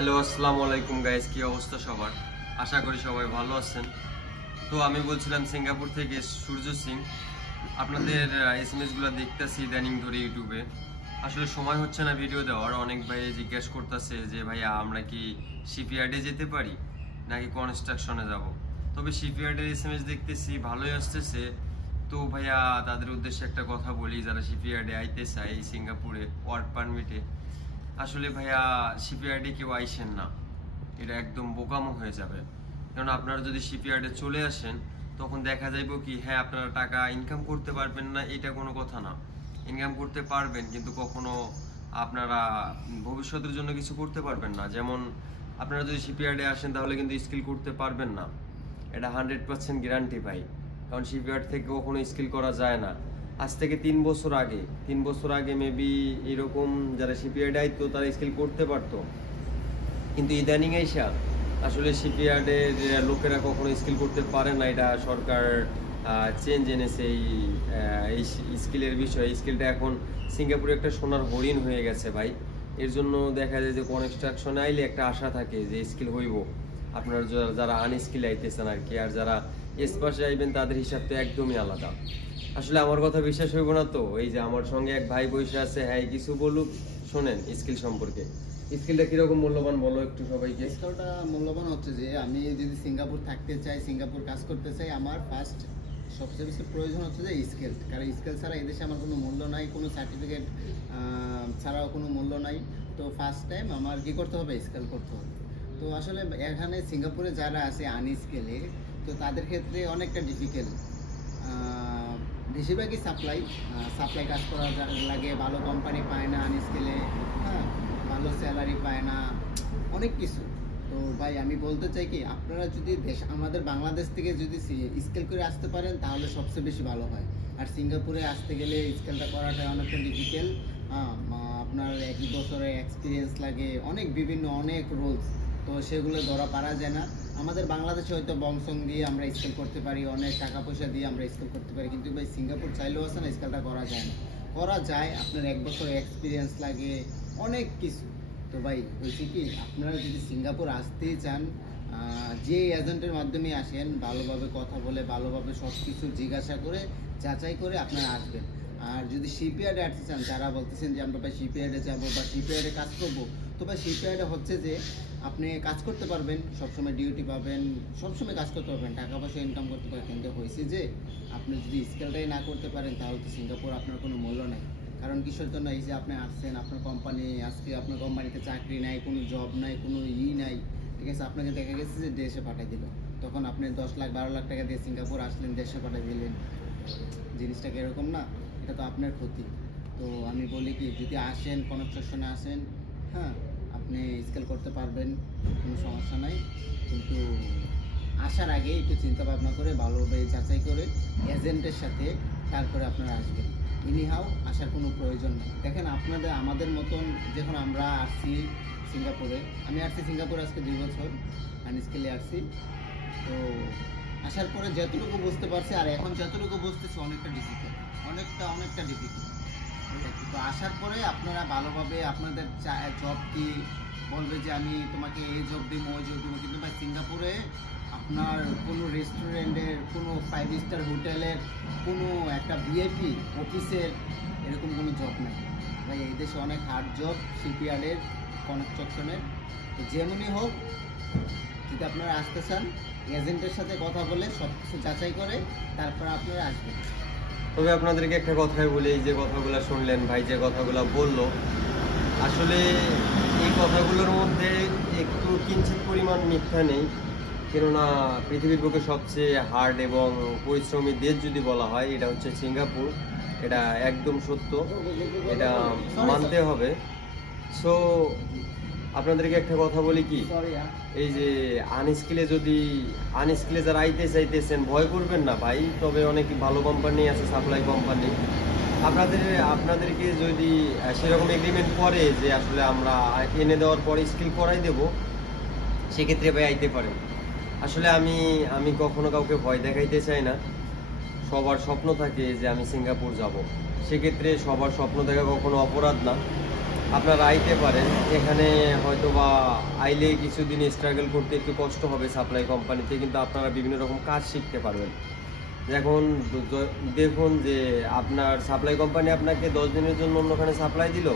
Hello আসসালামু আলাইকুম guys, কি অবস্থা সবার? আশা করি সবাই ভালো আছেন। তো আমি বলছিলাম সিঙ্গাপুর থেকে সূর্য সিং। আপনাদের এসএমএস গুলো দেখতেছি ইদানিং ধরে ইউটিউবে। আসলে সময় হচ্ছে না ভিডিও দেওয়ার। অনেক ভাই জিজ্ঞেস করতেছে যে ভাইয়া আমরা কি শিপইয়ার্ডে যেতে পারি নাকি কনস্ট্রাকশনে যাব। তবে শিপইয়ার্ডের এসএমএস দেখতেছি ভালোই আসতেছে। তো ভাইয়া তাদের উদ্দেশ্যে একটা কথা বলি, যারা শিপইয়ার্ডে আইতে চায় সিঙ্গাপুরে ওয়ার্ক পারমিটে, আসলে ভাইয়া শিপইয়ার্ডে কেউ আইসেন না, এটা একদম বোকামো হয়ে যাবে। কারণ আপনারা যদি শিপইয়ার্ডে চলে আসেন তখন দেখা যাইব কি, হ্যাঁ আপনারা টাকা ইনকাম করতে পারবেন না এটা কোনো কথা না, ইনকাম করতে পারবেন, কিন্তু কখনো আপনারা ভবিষ্যতের জন্য কিছু করতে পারবেন না। যেমন আপনারা যদি শিপইয়ার্ডে আসেন তাহলে কিন্তু স্কিল করতে পারবেন না, এটা 100% গ্যারান্টি ভাই। কারণ শিপইয়ার্ড থেকে কখনো স্কিল করা যায় না। আজ থেকে 3 বছর আগে মেবি এরকম যারা শিপইয়ার্ডে আইতো তারা স্কিল করতে পারতো, কিন্তু ইদানিং আইসা আসলে শিপইয়ার্ডের লোকেরা কখনো স্কিল করতে পারে না। এটা সরকার চেঞ্জ এনেছে এই স্কিলের বিষয়ে। স্কিলটা এখন সিঙ্গাপুরে একটা সোনার হরিণ হয়ে গেছে ভাই। এর জন্য দেখা যায় যে কনস্ট্রাকশনে আইলে একটা আশা থাকে যে স্কিল হইব। আপনারা যারা আনস্কিল আইতেছেন আর কি, আর যারা এসপাশে আইবেন তাদের হিসাব তো একদমই আলাদা। আসলে আমার কথা বিশ্বাস হইব না তো, এই যে আমার সঙ্গে এক ভাই বসে আছে, হ্যাঁ কিছু বলুক, শোনেন স্কিল সম্পর্কে। স্কিলটা কিরকম মূল্যবান বলো একটু সবাইকে। স্কিলটা মূল্যবান হচ্ছে যে আমি যদি সিঙ্গাপুর থাকতে চাই, সিঙ্গাপুর কাজ করতে চাই, আমার ফার্স্ট সবচেয়ে বেশি প্রয়োজন হচ্ছে যে স্কিল। কারণ স্কিল ছাড়া এদেশে আমার কোনো মূল্য নাই, কোনো সার্টিফিকেট ছাড়াও কোনো মূল্য নাই। তো ফার্স্ট টাইম আমার কী করতে হবে, স্কিল করতে হবে। তো আসলে এখানে সিঙ্গাপুরে যারা আছে আনস্কিলে, তো তাদের ক্ষেত্রে অনেকটা ডিফিকাল্ট। বেশিরভাগই সাপ্লাই কাজ করা লাগে, ভালো কোম্পানি পায় না আনস্কিলে, হ্যাঁ ভালো স্যালারি পায় না, অনেক কিছু। তো ভাই আমি বলতে চাই কি, আপনারা যদি আমাদের বাংলাদেশ থেকে যদি স্কেল করে আসতে পারেন তাহলে সবচেয়ে বেশি ভালো হয়। আর সিঙ্গাপুরে আসতে গেলে স্কেলটা করাটা অনেকটা ডিফিকাল্ট। আপনার 1 বছরের এক্সপিরিয়েন্স লাগে, অনেক রুলস, তো সেগুলো ধরা পারা যায় না। আমাদের বাংলাদেশে হয়তো বংশং দিয়ে আমরা স্কেল করতে পারি, অনেক টাকা পয়সা দিয়ে আমরা স্কেল করতে পারি, কিন্তু ভাই সিঙ্গাপুর চাইলেও আছে না, স্কেলটা করা যায় না। করা যায়, আপনার 1 বছরের এক্সপিরিয়েন্স লাগে, অনেক কিছু। তো ভাই বলছি কি, আপনারা যদি সিঙ্গাপুর আসতেই চান, যে এজেন্টের মাধ্যমে আসেন, ভালোভাবে কথা বলে, ভালোভাবে সব কিছু জিজ্ঞাসা করে, যাচাই করে আপনারা আসবেন। আর যদি শিপইয়ার্ডে আসতে চান, যারা বলতেছেন যে আমরা ভাই শিপইয়ার্ডে যাবো বা শিপইয়ার্ডে কাজ করবো, তো ভাই শিপইয়ার্ডে হচ্ছে যে আপনি কাজ করতে পারবেন, সবসময় ডিউটি পাবেন, সবসময় কাজ করতে পারবেন, টাকা পয়সা ইনকাম করতে পারবেন, কিন্তু হয়েছে যে আপনি যদি স্কিলটাই না করতে পারেন তাহলে তো সিঙ্গাপুর আপনার কোনো মূল্য নেই। কারণ কিসের জন্য, এই যে আপনি আসছেন, আপনার কোম্পানি আজকে আপনার কোম্পানিতে চাকরি নাই, কোনো জব নাই, কোনো নাই, ঠিক আছে, আপনাকে দেখা গেছে যে দেশে পাঠিয়ে দিল, তখন আপনি 10 লাখ 12 লাখ টাকা দিয়ে সিঙ্গাপুর আসলেন, দেশে পাঠিয়ে দিলেন, জিনিসটা এরকম না, এটা তো আপনার ক্ষতি। তো আমি বলি কি, যদি আসেন কনস্ট্রাকশনে আসেন, হ্যাঁ আপনি স্কেল করতে পারবেন, কোনো সমস্যা নাই, কিন্তু আসার আগে একটু চিন্তা ভাবনা করে ভালোভাবে যাচাই করে এজেন্টের সাথে তারপরে আপনারা আসবেন। ইনিহাও আসার কোনো প্রয়োজন নেই। দেখেন আমাদের মতন যখন আমরা আসছি সিঙ্গাপুরে, আমি আসছি সিঙ্গাপুরে আজকে 2 বছর, আনস্কিলে আসছি। তো আসার পরে যতটুকু বুঝতে পারছি, আর এখন যতটুকু বুঝতেছি অনেকটা ডিফিকাল্ট, অনেকটা ডিফিকাল্ট। তো আসার পরে আপনারা ভালোভাবে আপনাদের জব কি বলবে যে আমি তোমাকে এই জব দিব, ওই জব দিব, কিন্তু ভাই সিঙ্গাপুরে আপনার কোনো রেস্টুরেন্টের, কোনো 5 স্টার হোটেলের, কোনো একটা ভিআইপি অফিসের এরকম কোনো জব নেই ভাই। এই দেশে অনেক হার্ড জব, শিপইয়ার্ডের, কনস্ট্রাকশনের। তো যেমনই হোক, যদি আপনারা আসতে চান, এজেন্টের সাথে কথা বলে সব কিছু যাচাই করে তারপর আপনারা আসবেন। তবে আপনাদেরকে একটা কথাই বলি, এই যে কথাগুলো শুনলেন, ভাই যে কথাগুলো বললো, আসলে এই কথাগুলোর মধ্যে একটু কিঞ্চিত পরিমাণ মিথ্যা নেই। কেননা পৃথিবীর বুকে সবচেয়ে হার্ড এবং পরিশ্রমী দেশ যদি বলা হয়, এটা হচ্ছে সিঙ্গাপুর। এটা একদম সত্য, এটা মানতে হবে। সো আপনাদেরকে একটা কথা বলি কি, এই যে আনস্কিলে যারা আইতে চাইতেছেন, ভয় করবেন না ভাই। তবে অনেক ভালো কোম্পানি আছে, সাপ্লাই কোম্পানি, আপনাদেরকে যদি সেরকম এগ্রিমেন্ট করে যে আসলে আমরা এনে দেওয়ার পরে স্কিল করাই দেব, সেক্ষেত্রে ভাই আইতে পারেন। আসলে আমি কখনো কাউকে ভয় দেখাইতে চাই না। সবার স্বপ্ন থাকে যে আমি সিঙ্গাপুর যাব, সেক্ষেত্রে সবার স্বপ্ন দেখা কখনো অপরাধ না। আপনারা আইতে পারেন। এখানে হয়তো বা আইলে কিছুদিন স্ট্রাগল করতে একটু কষ্ট হবে সাপ্লাই কোম্পানিতে, কিন্তু আপনারা বিভিন্ন রকম কাজ শিখতে পারবেন। এখন দেখুন যে আপনার সাপ্লাই কোম্পানি আপনাকে 10 দিনের জন্য অন্যখানে সাপ্লাই দিল,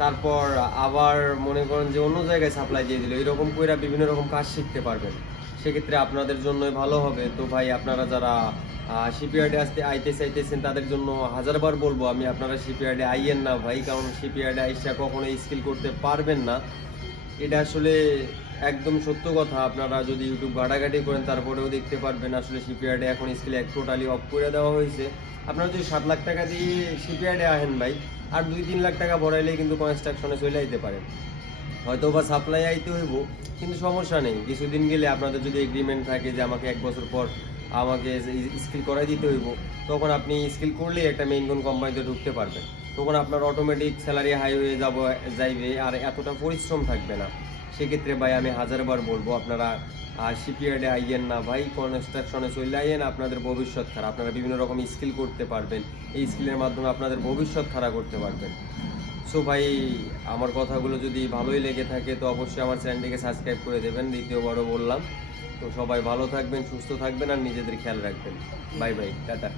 তারপর আবার মনে করেন যে অন্য জায়গায় সাপ্লাই দিয়ে দিল, এরকম করে বিভিন্ন রকম কাজ শিখতে পারবেন। সেক্ষেত্রে আপনাদের জন্যই ভালো হবে। তো ভাই, আপনারা যারা শিপইয়ার্ডে আইতে চাইতেছেন তাদের জন্য হাজারবার বলবো আমি, আপনারা শিপইয়ার্ডে আইয়েন না ভাই, কারণ শিপইয়ার্ডে আইসা কখনো স্কিল করতে পারবেন না। এটা আসলে একদম সত্য কথা। আপনারা যদি ইউটিউব ঘাটাঘাটি করেন তারপরেও দেখতে পারবেন আসলে শিপইয়ার্ডে এখন স্কিল টোটালি অফ করে দেওয়া হয়েছে। আপনারা যদি 7 লাখ টাকা দিয়ে শিপইয়ার্ডে আহেন ভাই, আর 2-3 লাখ টাকা ভরাইলে কিন্তু কনস্ট্রাকশনে চলে আইতে পারেন। হয়তো বা সাপ্লাই আইতে হইব, কিন্তু সমস্যা নেই। কিছুদিন গেলে আপনাদের যদি এগ্রিমেন্ট থাকে যে আমাকে 1 বছর পর আমাকে স্কিল করাই দিতে হইব, তখন আপনি স্কিল করলেই একটা মেইন কোন কোম্পানিতে ঢুকতে পারবেন। তখন আপনার অটোমেটিক স্যালারি হাই হয়ে যাইবে, আর এতটা পরিশ্রম থাকবে না। সেক্ষেত্রে ভাই আমি হাজারবার বলবো, আপনারা শিপইয়ার্ডে আইয়েন না ভাই, কনস্ট্রাকশনে চলে আইয়েন। আপনাদের ভবিষ্যৎ খারাপ, আপনারা বিভিন্ন রকম স্কিল করতে পারবেন, এই স্কিলের মাধ্যমে আপনাদের ভবিষ্যৎ খারাপ করতে পারবেন। সো ভাই, আমার কথাগুলো যদি ভালোই লেগে থাকে তো অবশ্যই আমার চ্যানেলটিকে সাবস্ক্রাইব করে দেবেন, দ্বিতীয়বারও বললাম। তো সবাই ভালো থাকবেন, সুস্থ থাকবেন, আর নিজেদের খেয়াল রাখবেন। Bye bye, tata.